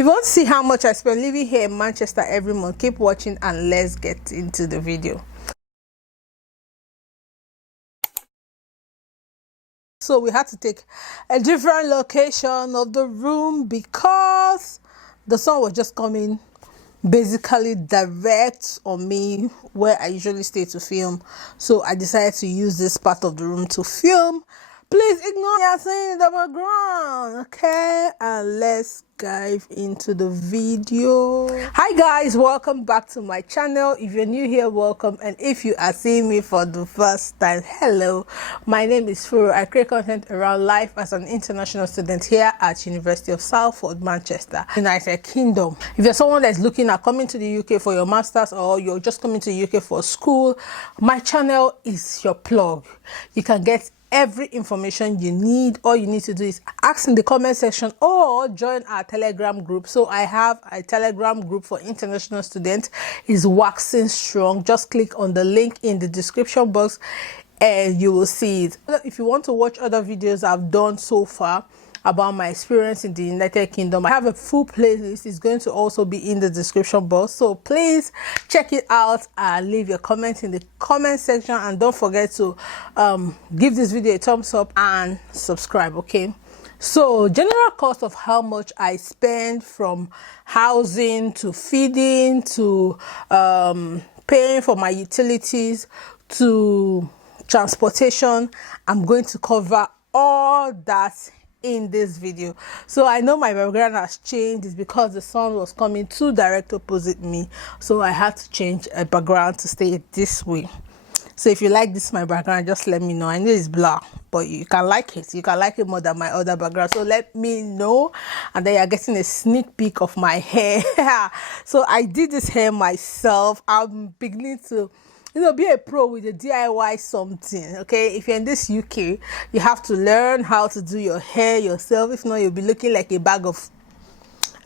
you want to see how much I spend living here in Manchester every month, keep watching and let's get into the video. So we had to take a different location of the room because the sun was just coming basically direct on me where I usually stay to film. So I decided to use this part of the room to film. Please ignore me saying in the background, okay? And let's dive into the video. Hi guys, welcome back to my channel. If you're new here, welcome, and if you are seeing me for the first time, hello. My name is Furo. I create content around life as an international student here at University of Salford, Manchester, United Kingdom. If you're someone that's looking at coming to the UK for your masters, or you're just coming to the UK for school, my channel is your plug. You can get every information you need. All you need to do is ask in the comment section or join our Telegram group. So I have a Telegram group for international students. It's waxing strong. Just click on the link in the description box and you will see it. If you want to watch other videos I've done so far about my experience in the United Kingdom, I have a full playlist. It's going to also be in the description box, so please check it out and leave your comment in the comment section, and don't forget to give this video a thumbs up and subscribe. Okay, so general cost of how much I spend, from housing to feeding to paying for my utilities to transportation, I'm going to cover all that in this video. So I know my background has changed. It's because the sun was coming too direct opposite me, so I had to change a background to stay this way. So if you like this my background, just let me know. I know it's black, but you can like it. You can like it more than my other background, so let me know. And then you're getting a sneak peek of my hair. So I did this hair myself. I'm beginning to be a pro with the DIY something. Okay, if you're in this UK, you have to learn how to do your hair yourself. If not, you'll be looking like a bag of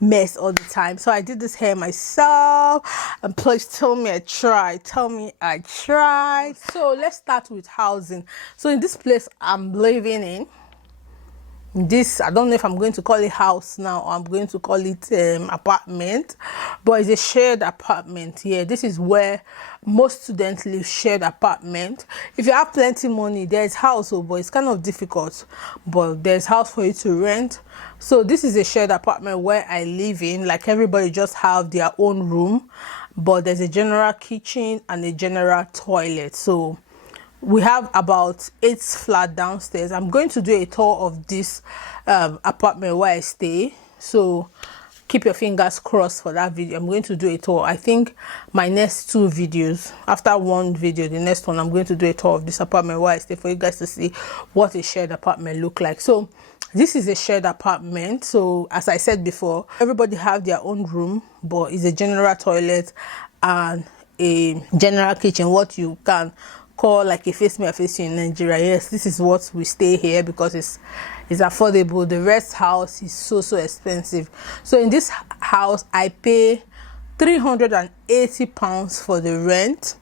mess all the time. So I did this hair myself, and please tell me I tried. So let's start with housing. So in this place I'm living in, this, I don't know if I'm going to call it house now or I'm going to call it apartment, but it's a shared apartment here. This is where most students live, shared apartment. If you have plenty money, there's house, but it's kind of difficult, but there's house for you to rent. So this is a shared apartment where I live in. Like, everybody just have their own room, but there's a general kitchen and a general toilet. So we have about 8 flats downstairs. I'm going to do a tour of this apartment where I stay, so keep your fingers crossed for that video. I'm going to do a tour. I think my next 2 videos, after one video, the next one, I'm going to do a tour of this apartment where I stay for you guys to see what a shared apartment look like. So this is a shared apartment. So as I said before, everybody have their own room, but it's a general toilet and a general kitchen, what you can call like a face me or face you in Nigeria. Yes, this is what we stay here because it's affordable. The rest house is so expensive. So in this house I pay £380 for the rent.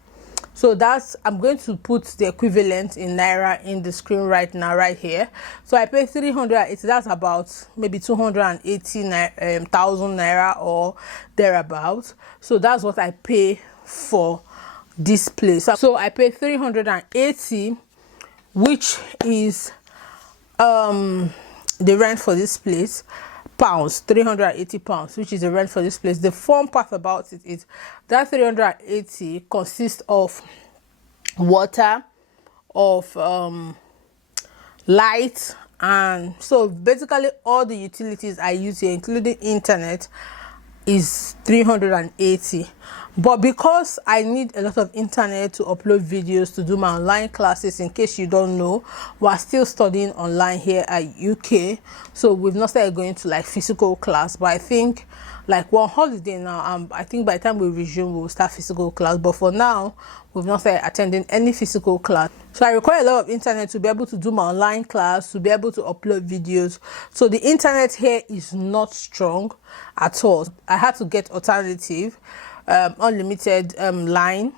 So that's, I'm going to put the equivalent in naira in the screen right now, right here. So I pay 380. That's about maybe 280,000 naira or thereabouts. So that's what I pay for this place. So I pay 380, which is the rent for this place, pounds, £380, which is the rent for this place. The fun part about it is that 380 consists of water, of light, and so basically all the utilities I use here, including internet, is 380. But because I need a lot of internet to upload videos, to do my online classes, in case you don't know, we're still studying online here at UK, so we've not started going to like physical class. But I think like one holiday now, I think by the time we resume we'll start physical class, but for now we've not started attending any physical class. So I require a lot of internet to be able to do my online class, to be able to upload videos. So the internet here is not strong at all. I had to get alternative unlimited line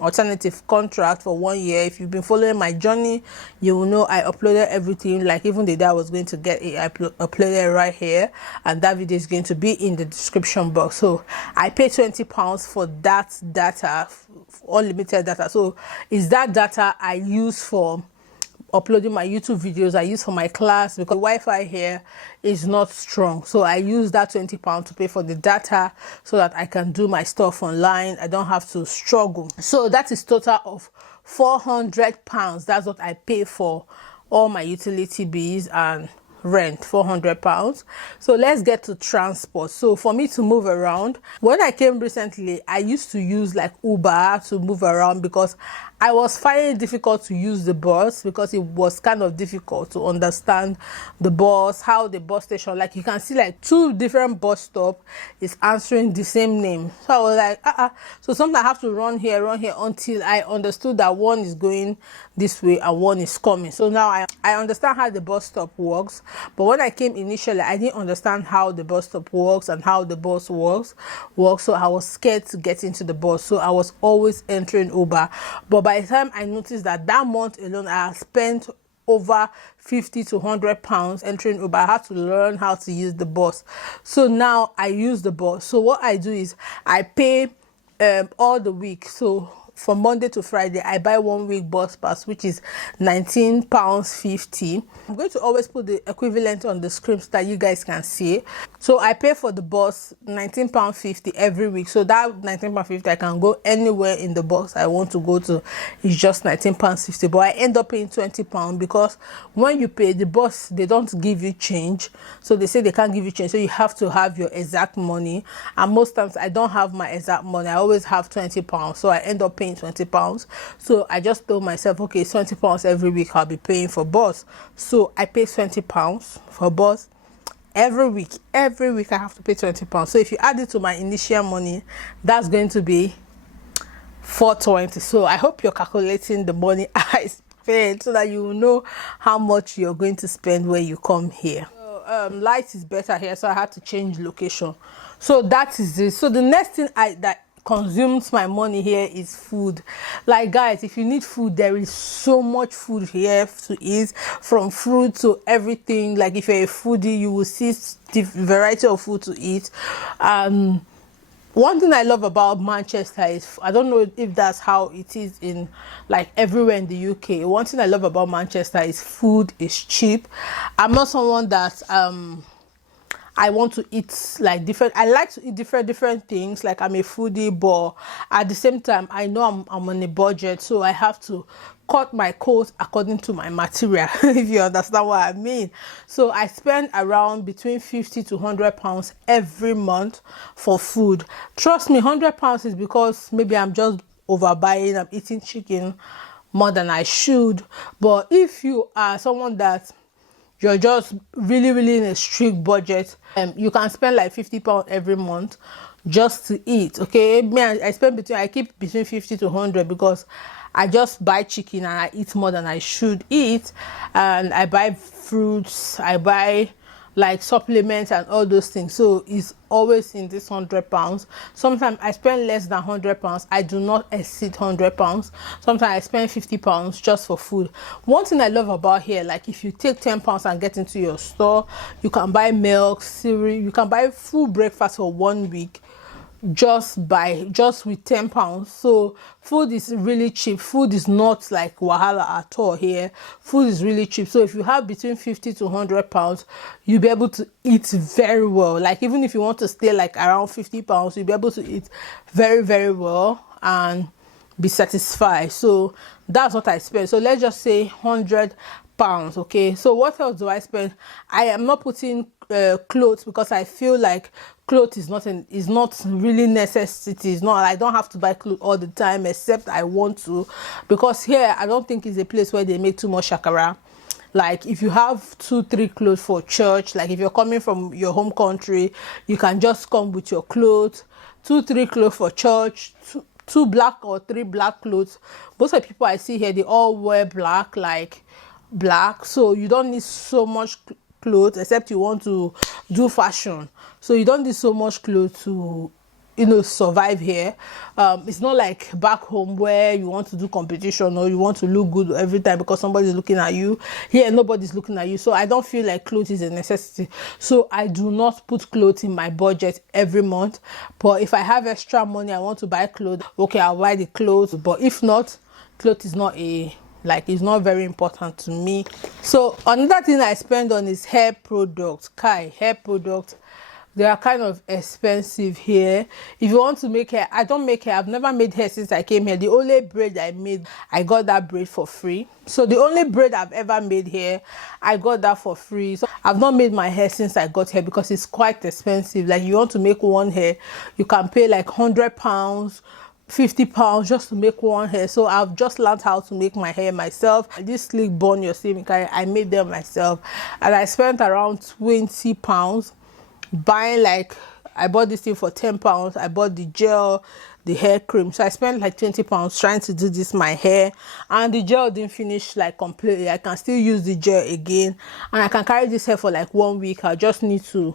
alternative contract for 1 year. If you've been following my journey, you will know I uploaded everything, like even the day I was going to get it, I uploaded right here, and that video is going to be in the description box. So I pay £20 for that data, unlimited data. So is that data I use for uploading my YouTube videos, I use for my class, because the Wi-Fi here is not strong. So I use that £20 to pay for the data so that I can do my stuff online. I don't have to struggle. So that is total of £400. That's what I pay for all my utility bills and rent, £400. So let's get to transport. So for me to move around, when I came recently, I used to use like Uber to move around because I was finding it difficult to use the bus, because it was kind of difficult to understand the bus, how the bus station, like you can see like 2 different bus stops is answering the same name. So I was like, so sometimes I have to run here until I understood that one is going this way and one is coming. So now I understand how the bus stop works. But when I came initially, I didn't understand how the bus stop works and how the bus works. So I was scared to get into the bus. So I was always entering Uber. But by the time I noticed that month alone, I had spent over £50 to £100 entering Uber, I had to learn how to use the bus. So now I use the bus. So what I do is I pay all the week. So from Monday to Friday, I buy 1 week bus pass, which is £19.50. I'm going to always put the equivalent on the screen so that you guys can see. So I pay for the bus £19.50 every week. So that £19.50, I can go anywhere in the bus I want to go to. It's just £19.50. But I end up paying £20 because when you pay the bus, they don't give you change. So they say they can't give you change. So you have to have your exact money. And most times I don't have my exact money. I always have £20. So I end up paying £20. So I just told myself, okay, £20 every week I'll be paying for bus. So I pay £20 for bus every week. Every week I have to pay £20. So if you add it to my initial money, that's going to be $420. So I hope you're calculating the money I spend so that you will know how much you're going to spend when you come here. Light is better here, so I had to change location. So that is it. So the next thing that consumes my money here is food. Like guys, if you need food, there is so much food here to eat, from fruit to everything. Like if you're a foodie, you will see the variety of food to eat. One thing I love about Manchester is, I don't know if that's how it is in like everywhere in the UK. One thing I love about Manchester is food is cheap. I'm not someone that I want to eat like different. I like to eat different things. Like I'm a foodie, but at the same time, I know I'm on a budget, so I have to cut my coat according to my material. If you understand what I mean. So I spend around between £50 to £100 every month for food. Trust me, £100 is because maybe I'm just overbuying. I'm eating chicken more than I should. But if you are someone that you're just really in a strict budget, you can spend like £50 every month just to eat. Okay, I keep between 50 to 100 because I just buy chicken and I eat more than I should eat, and I buy fruits, I buy like supplements and all those things. So it's always in this £100. Sometimes I spend less than £100. I do not exceed £100. Sometimes I spend £50 just for food. One thing I love about here, like if you take £10 and get into your store, you can buy milk, cereal, you can buy full breakfast for 1 week just with £10. So food is really cheap. Food is not like wahala at all here. Food is really cheap. So if you have between £50 to £100, you'll be able to eat very well. Like even if you want to stay like around £50, you'll be able to eat very well and be satisfied. So that's what I spend. So let's just say £100. Okay, so what else do I spend? I am not putting clothes because I feel like clothes is not really necessity. It's not, I don't have to buy clothes all the time except I want to, because here I don't think it's a place where they make too much shakara. Like if you have 2-3 clothes for church, like if you're coming from your home country, you can just come with your clothes. 2-3 clothes for church, two black or 3 black clothes. Most of the people I see here, they all wear black, so you don't need so much clothes except you want to do fashion. So you don't need so much clothes to survive here. It's not like back home where you want to do competition or you want to look good every time because somebody's looking at you. Here nobody's looking at you, so I don't feel like clothes is a necessity. So I do not put clothes in my budget every month. But if I have extra money, I want to buy clothes, okay, I'll buy the clothes. But if not, clothes is not it's not very important to me. So another thing I spend on is hair products. Hair products, they are kind of expensive here. If you want to make hair, I don't make hair. I've never made hair since I came here. The only braid I made, I got that braid for free. So the only braid I've ever made here, I got that for free. So I've not made my hair since I got here because it's quite expensive. Like you want to make one hair, you can pay like £100, £50 just to make one hair. So I've just learned how to make my hair myself. This slick bun you're seeing, I made them myself, and I spent around £20 buying, like, I bought this thing for £10. I bought the gel, the hair cream, so I spent like £20 trying to do this my hair, and the gel didn't finish like completely. I can still use the gel again, and I can carry this hair for like 1 week. I just need to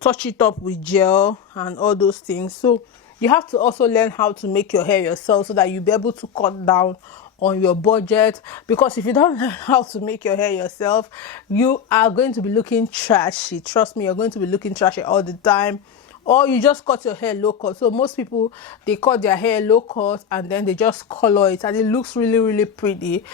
touch it up with gel and all those things. So you have to also learn how to make your hair yourself so that you'll be able to cut down on your budget, because if you don't learn how to make your hair yourself, you are going to be looking trashy. Trust me, you're going to be looking trashy all the time. Or you just cut your hair low cut. So most people, they cut their hair low cut and then they just color it, and it looks really, really pretty.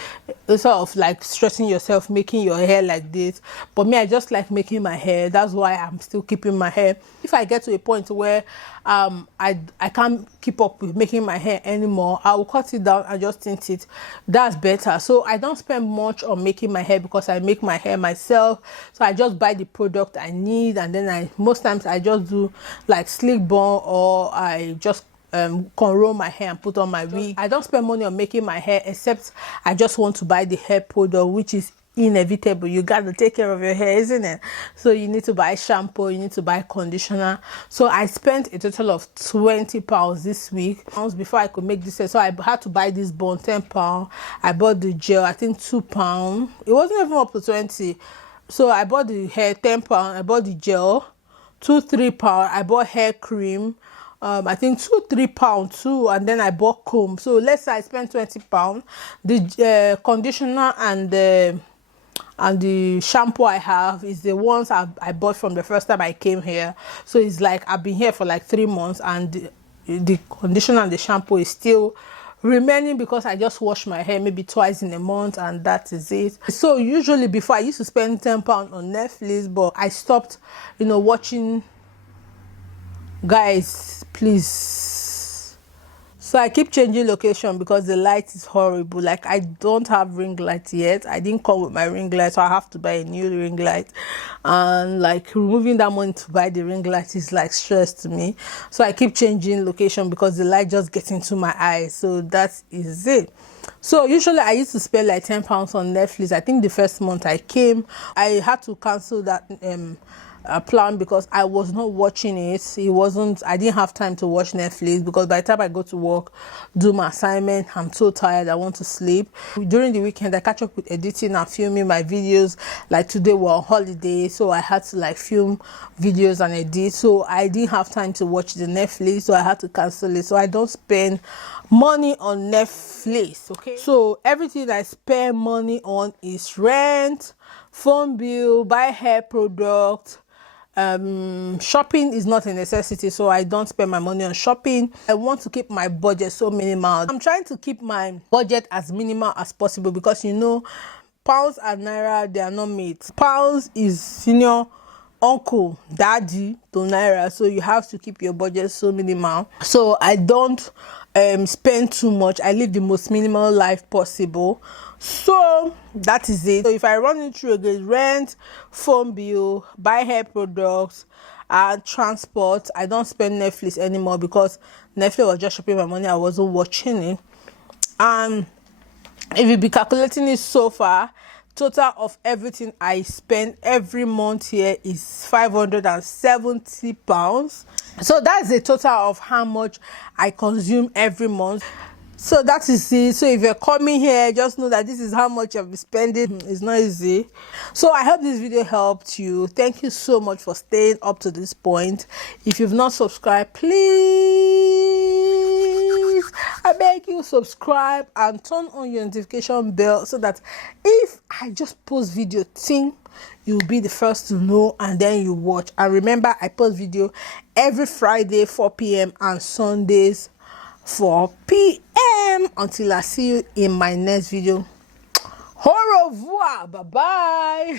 It's sort of like stressing yourself making your hair like this. But me, I just like making my hair. That's why I'm still keeping my hair. If I get to a point where I can't keep up with making my hair anymore, I will cut it down and just tint it. That's better. So I don't spend much on making my hair because I make my hair myself. So I just buy the product I need, and then most times I just do like slick bun, or I just cornrow my hair and put on my wig. I don't spend money on making my hair, except I just want to buy the hair product, which is inevitable. You got to take care of your hair, isn't it? So you need to buy shampoo, you need to buy conditioner. So I spent a total of £20 this week before I could make this hair. So I had to buy this bun, £10. I bought the gel, I think £2. It wasn't even up to 20. So I bought the hair, £10. I bought the gel, £2-3. I bought hair cream, I think £2-3 too, and then I bought comb. So let's say I spent £20. The conditioner and the shampoo I have is the ones I bought from the first time I came here. So it's like I've been here for like 3 months, and the conditioner and the shampoo is still remaining because I just wash my hair maybe twice in a month, and that is it. So usually before, I used to spend £10 on Netflix, but I stopped watching. Guys, please. So I keep changing location because the light is horrible. Like, I don't have ring light yet. I didn't come with my ring light, so I have to buy a new ring light, and like removing that money to buy the ring light is like stress to me. So I keep changing location because the light just gets into my eyes. So that is it. So usually I used to spend like £10 on Netflix. I think the first month I came, I had to cancel that plan because I was not watching it. I didn't have time to watch Netflix because by the time I go to work, do my assignment, I'm so tired, I want to sleep. During the weekend, I catch up with editing and filming my videos. Like today we're on holiday, so I had to like film videos and edit. So I didn't have time to watch the Netflix, so I had to cancel it. So I don't spend money on Netflix, okay? So everything I spend money on is rent, phone bill, buy hair product. Shopping is not a necessity, so I don't spend my money on shopping. I want to keep my budget so minimal. I'm trying to keep my budget as minimal as possible because pounds and naira, they are not mates. Pounds is senior uncle, daddy to naira, so you have to keep your budget so minimal. So I don't spend too much. I live the most minimal life possible. So that is it. So if I run it through again, rent, phone bill, buy hair products, and transport, I don't spend Netflix anymore because Netflix was just shopping my money. I wasn't watching it. And if you be calculating it so far, total of everything I spend every month here is £570. So that's the total of how much I consume every month. So that is it. So if you're coming here, just know that this is how much you'll be spending. It's not easy. So I hope this video helped you. Thank you so much for staying up to this point. If you've not subscribed, please, I beg you, subscribe and turn on your notification bell so that if I just post video, you'll be the first to know and then you watch. And remember, I post video every Friday 4 p.m. and Sundays 4 p.m. until I see you in my next video. Au revoir. Bye bye.